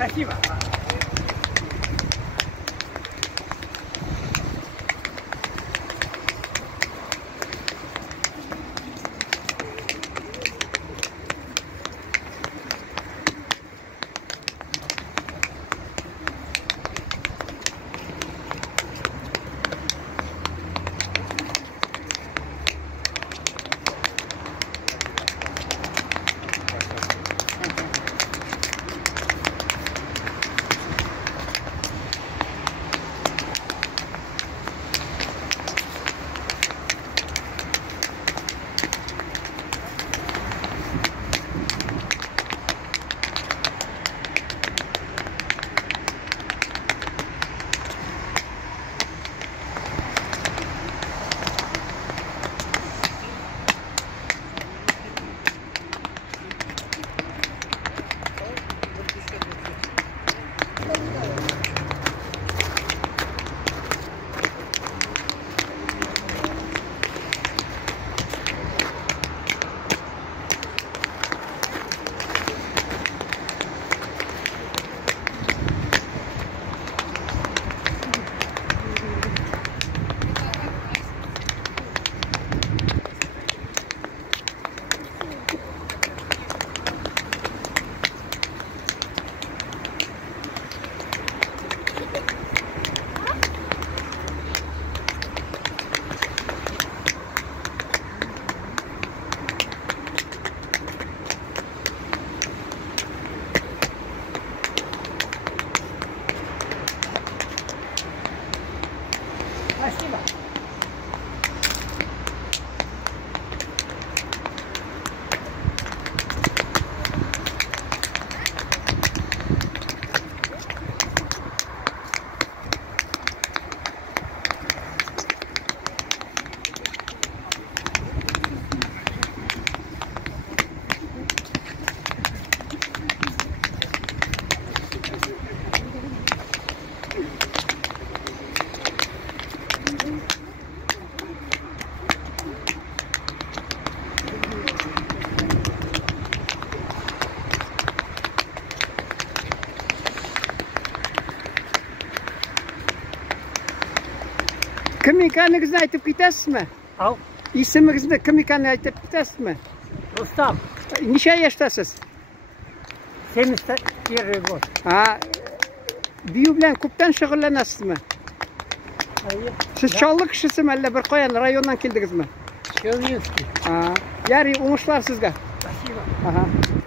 Спасибо. Kim ekanligingizni aytib ketasizmi? Al. Ismingizni kim ekanini aytib ketasizmi? Рустам. Necha yoshdasiz? 71 gol. Ha. Biyu bilan ko'pdan shug'ullanasizmi? Siz Chorli kishisizmi, alla bir qo'yan rayondan keldingizmi? Челнинский. Ha. Yari o'ngishlar sizga. Спасибо. Aha.